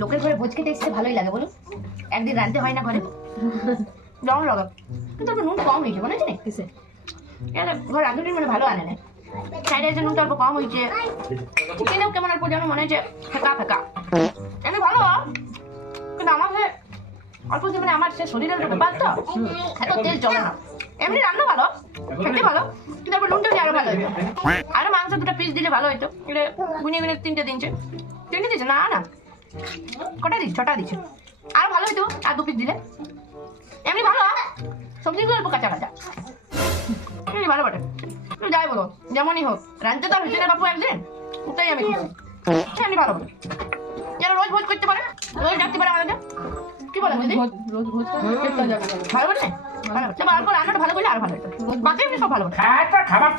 লোকের ঘরে ভোজ খেতে এসে ভালোই লাগে বলুন, একদিন রাঁধতে হয় না ঘরে, যেমন লাগে। কিন্তু নুন কম হয়েছে মনে হচ্ছে না কিসে, ঘর রাঁধুনি মানে ভালো আনে না, সাইডে এসে নুনটা অল্প কম হয়েছে, চিকেনেও কেমন অল্প যেন মনে হচ্ছে ফেঁকা ফেঁকা। এমনি ভালো, কিন্তু আমাকে অল্প যে মানে আমার সে শরীরের ব্যাপার তো এত তেল চলে না। এমনি রান্না ভালো, খেতে ভালো, কিন্তু তারপর নুনটা দিয়ে আরো ভালো হইতো। আরো মাংস দুটো পিস দিলে ভালো হইতো। এটা গুনিয়ে গুনিয়ে তিনটে দিচ্ছে না না, কটা দিচ্ছে, ছটা দিচ্ছে, আরো ভালো হইতো আর 2 পিস দিলে। এমনি ভালো, সবজিগুলো অল্প কাঁচা কাঁচা, এমনি ভালো বটে। যাই বলো যেমনই হোক, রাঁধতে তো হয়েছে না বাপু একদিন, ওটাই আমি খুশি। এমনি ভালো বলে যারা রোজ ভোজ করতে পারে, রোজ ডাকতে পারে আমাদেরকে, কি বলে রোজ ভোজ ভালো বলে ভালো, অল্প রান্নাটা ভালো করলে আরো ভালো হতো, বাকি এমনি সব ভালো বলে। খাবার